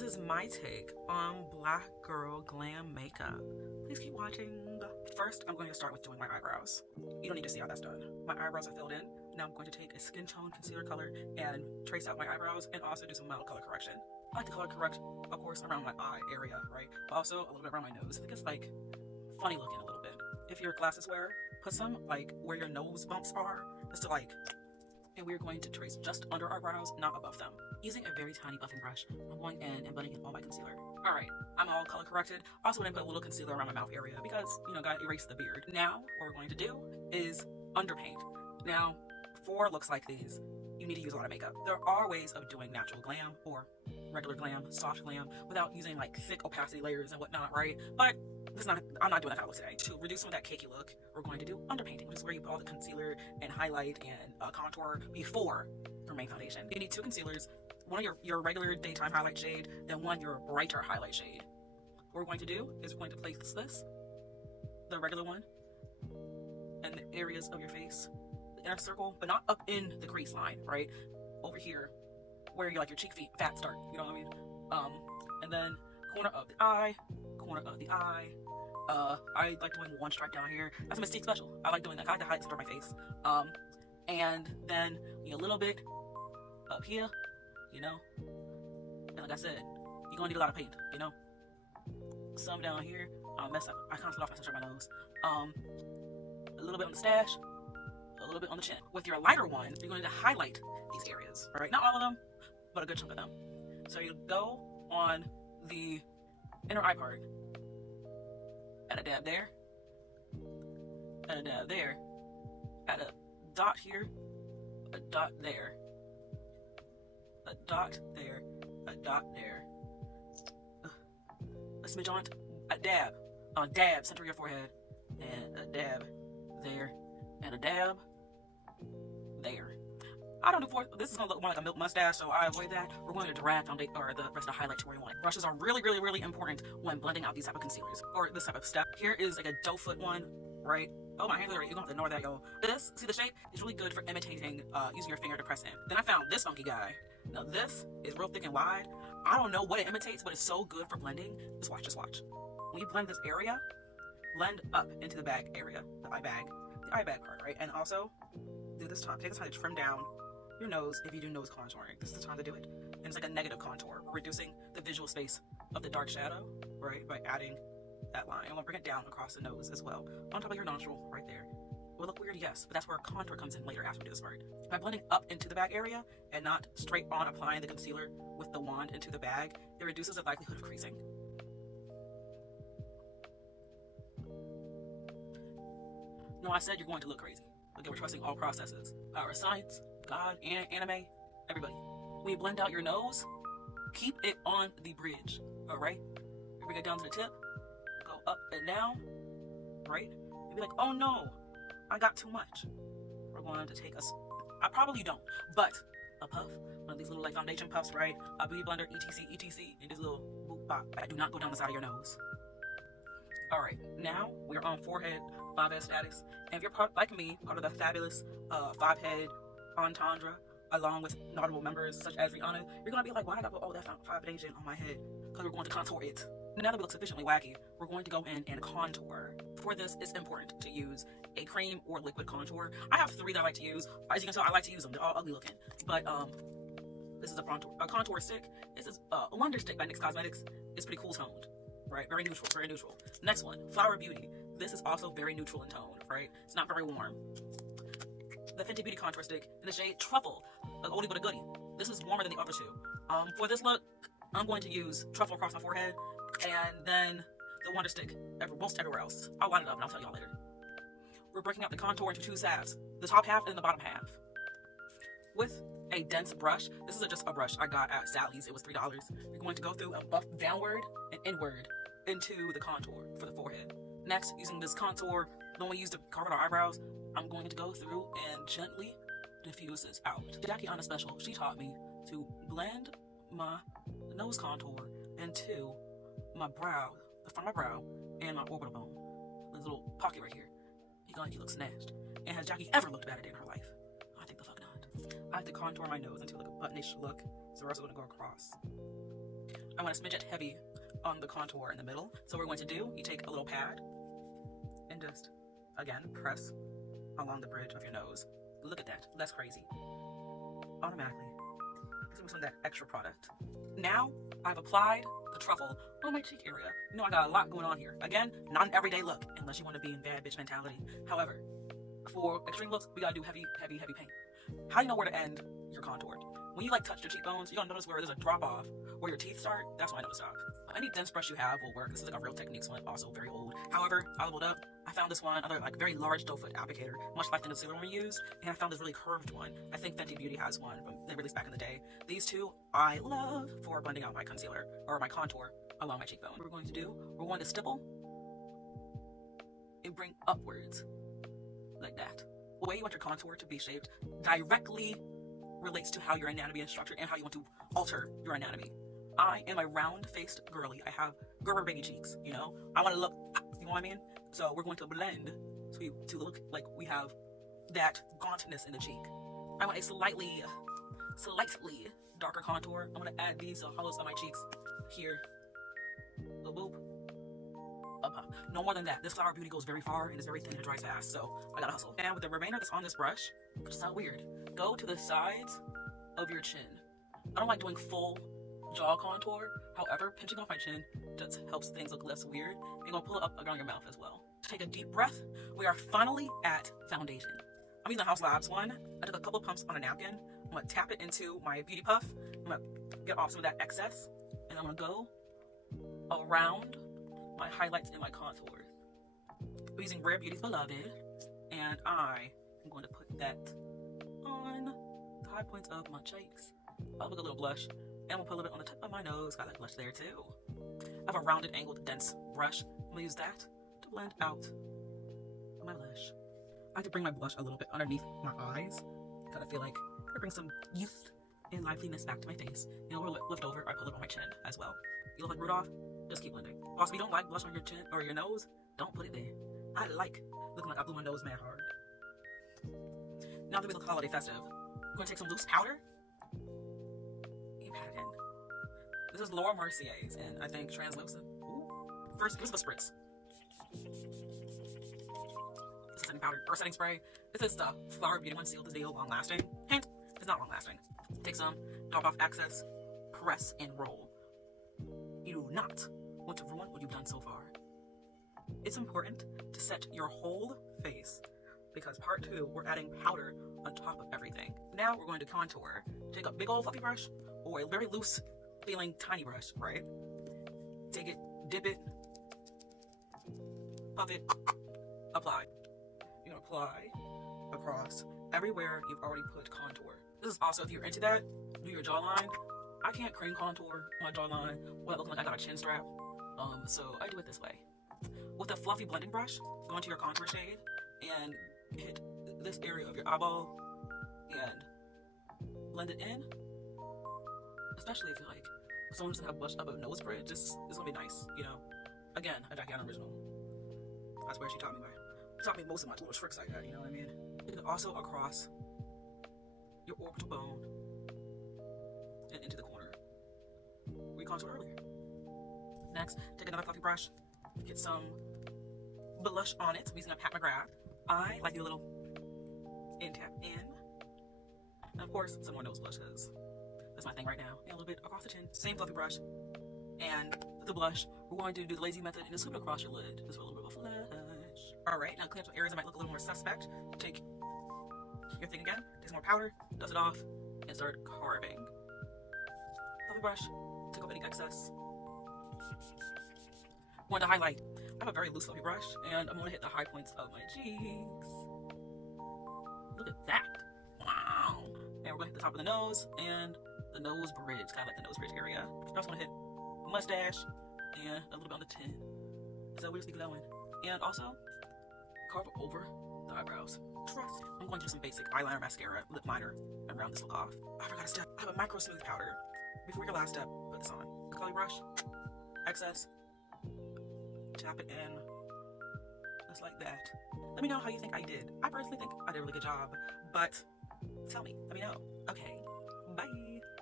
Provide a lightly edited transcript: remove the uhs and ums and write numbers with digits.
this is my take on black girl glam makeup. Please keep watching. First, I'm going to start with doing my eyebrows. You don't need to see how that's done. My eyebrows are filled in. Now I'm going to take a skin tone concealer color and trace out my eyebrows and also do some mild color correction. I like to color correct, of course, around my eye area, right? But also a little bit around my nose. I think it's like funny looking a little bit. If you're a glasses wearer, put some like where your nose bumps are, just to like, and we're going to trace just under our brows, not above them. Using a very tiny buffing brush, I'm going in and blending in all my concealer. All right, I'm all color corrected. Also going to put a little concealer around my mouth area because, you know, gotta erase the beard. Now, what we're going to do is underpaint. Now, for looks like these, you need to use a lot of makeup. There are ways of doing natural glam or regular glam, soft glam, without using like thick opacity layers and whatnot, right? But I'm not doing that kind of look today. To reduce some of that cakey look, we're going to do underpainting, which is where you put all the concealer and highlight and contour before your main foundation. You need two concealers, one of your regular daytime highlight shade, then one your brighter highlight shade. What we're going to do is we're going to place this, the regular one, in the areas of your face, the inner circle, but not up in the crease line, right? Over here, where you like your cheek feet fat start, you know what I mean? And then corner of the eye, corner of the eye. I like doing one stripe down here. That's a Mystique special. I like doing that. I like to highlight my face. And then a little bit up here, you know. And like I said, you're gonna need a lot of paint, you know. Some down here. I constantly off my center of my nose. A little bit on the stash, a little bit on the chin. With your lighter one, you're going to highlight these areas, all right? Not all of them, but a good chunk of them. So you go on the inner eye part, add a dab there, add a dab there, add a dot here, a dot there, a dot there, a dot there, a smidge on it, a dab, center of your forehead, and a dab there, and a dab there. I don't do this is gonna look more like a milk mustache, so I avoid that. We're going to drag foundation or the rest of the highlight to where you want it. Brushes are really, really, really important when blending out these type of concealers or this type of step. Here is like a doe foot one, right? Oh, my hands are, you're gonna have to ignore that, y'all. This, see the shape? It's really good for imitating, using your finger to press in. Then I found this funky guy. Now this is real thick and wide. I don't know what it imitates, but it's so good for blending. Just watch, just watch. When you blend this area, blend up into the bag area, the eye bag part, right? And also, do this time, take this time to trim down your nose if you do nose contouring. This is the time to do it. And it's like a negative contour. We're reducing the visual space of the dark shadow, right? By adding that line. And we'll bring it down across the nose as well. On top of your nostril, right there. Will look weird, yes, but that's where contour comes in later after we do this part. By blending up into the bag area and not straight on applying the concealer with the wand into the bag, it reduces the likelihood of creasing. No, I said you're going to look crazy. Again, we're trusting all processes. Power of science, God, and anime, everybody. When you blend out your nose, keep it on the bridge, all right? You bring it down to the tip, go up and down, right? You'll be like, oh no, I got too much. We're going to take I probably don't, but a puff, one of these little like foundation puffs, right? A beauty blender, etc, and this little boop bop. I do not go down the side of your nose. All right, now we're on forehead 5-head status. And if you're like me, part of the fabulous 5-head entendre, along with notable members such as Rihanna, you're gonna be like, why did I put all that foundation on my head? Because we're going to contour it. Now that we look sufficiently wacky, we're going to go in and contour. For this, it's important to use a cream or liquid contour. I have 3 that I like to use. As you can tell, I like to use them. They're all ugly looking. But this is a contour stick. This is a Wonder Stick by NYX Cosmetics. It's pretty cool toned, right? Very neutral, very neutral. Next one, Flower Beauty. This is also very neutral in tone, right? It's not very warm. The Fenty Beauty Contour Stick in the shade Truffle, an oldie but a goodie. This is warmer than the other 2. For this look, I'm going to use Truffle across my forehead, and then the Wonder Stick most everywhere else. I'll line it up and I'll tell y'all later. We're breaking out the contour into 2 salves, the top half and the bottom half. With a dense brush, this is just a brush I got at Sally's, it was $3. You're going to go through and buff downward and inward into the contour for the forehead. Next, using this contour, the one we use to cover our eyebrows, I'm going to go through and gently diffuse this out. Jackie on a special, she taught me to blend my nose contour into my brow, the front of my brow, and my orbital bone. This little pocket right here. He looks snatched. And has Jackie ever looked better in her life? I think the fuck not. I have to contour my nose into like a buttonish look, so we're also going to go across. I want to smidge it heavy on the contour in the middle. So what we're going to do, you take a little pad and just, again, press along the bridge of your nose. Look at that. That's crazy. Automatically. Some of that extra product. Now, I've applied the truffle on my cheek area. You know, I got a lot going on here. Again, not an everyday look, unless you want to be in bad bitch mentality. However, for extreme looks, we gotta do heavy paint. How do you know where to end your contour? When you like touch your cheekbones, you're gonna notice where there's a drop off, where your teeth start. That's when I know to stop. Any dense brush you have will work. This is like a Real Techniques one, also very old. However, I leveled up. I found this one, other like very large doe foot applicator, much like the concealer one we use, and I found this really curved one. I think Fenty Beauty has one from they released back in the day. These two I love for blending out my concealer or my contour along my cheekbone. What we're going to do, we're going to stipple and bring upwards like that. The way you want your contour to be shaped directly relates to how your anatomy is structured and how you want to alter your anatomy. I am a round-faced girly. I have Gerber baby cheeks, you know? I want to look, you know what I mean? So we're going to blend to look like we have that gauntness in the cheek. I want a slightly darker contour. I'm going to add these hollows on my cheeks here. Boop, boop. No more than that. This Flower Beauty goes very far and it's very thin and it dries fast, so I gotta hustle. And with the remainder that's on this brush, which is not weird, go to the sides of your chin. I don't like doing full jaw contour. However, pinching off my chin just helps things look less weird. You're gonna pull it up around your mouth as well. Take a deep breath. We are finally at foundation. I'm using the House Labs one. I took a couple pumps on a napkin. I'm gonna tap it into my beauty puff. I'm gonna get off some of that excess, and I'm gonna go around my highlights and my contours. I'm using Rare Beauty's Beloved, and I am going to put that on the high points of my cheeks. I'll put a little blush, and we'll put a little bit on the tip of my nose. Got that blush there too. I have a rounded, angled, dense brush. I'm gonna use that to blend out my blush. I have to bring my blush a little bit underneath my eyes. Kind of feel like I bring some youth and liveliness back to my face. You know, we're left over. I put it on my chin as well. You look like Rudolph. Just keep blending. Also, if you don't like blush on your chin or your nose, don't put it there. I like looking like I blew my nose mad hard. Now that we look holiday festive, we're gonna take some loose powder and pat it in. This is Laura Mercier's, and I think translucent. Ooh. First, give us a spritz. This is setting powder or setting spray. This is the Flower Beauty one, Seal the Deal, long lasting. Hint, it's not long lasting. Take some, drop off excess, press and roll. You do not want to ruin what you've done so far. It's important to set your whole face because part 2, we're adding powder on top of everything. Now we're going to contour. Take a big old fluffy brush or a very loose feeling tiny brush, right? Take it, dip it, puff it, apply. You're gonna apply across everywhere you've already put contour. This is also, if you're into that, do your jawline. I can't cream contour my jawline without looking like I got a chin strap, so I do it this way. With a fluffy blending brush, go into your contour shade and hit this area of your eyeball and blend it in. Especially if you like, if someone doesn't have much of a nose bridge, this is gonna be nice, you know. Again, a Diana original. That's where she taught me most of my little tricks like that, you know what I mean? You can also across your orbital bone and into the corner we contoured earlier. Next, take another fluffy brush, get some blush on it. I'm using a Pat McGrath. I like to do a little in tap in, and of course some more nose blush because that's my thing right now. And a little bit across the chin. Same fluffy brush and the blush. We're going to do the lazy method and just scoop it across your lid just for a little bit of a flash. All right, now clean up some areas that might look a little more suspect. Take your thing again, take some more powder, dust it off, and start carving. Fluffy brush, take off any excess. I'm going to highlight. I have a very loose fluffy brush, and I'm going to hit the high points of my cheeks. Look at that. Wow. And we're going to hit the top of the nose and the nose bridge, kind of like the nose bridge area. I also want to hit mustache and a little bit on the chin. So we're just glowing. And also, carve over the eyebrows. Trust. I'm going to do some basic eyeliner, mascara, lip liner, and round this look off. I forgot a step. I have a micro smooth powder. Before your last step, put this on. Curly brush, excess, tap it in, just like that. Let me know how you think I did. I personally think I did a really good job, but tell me, let me know. Okay.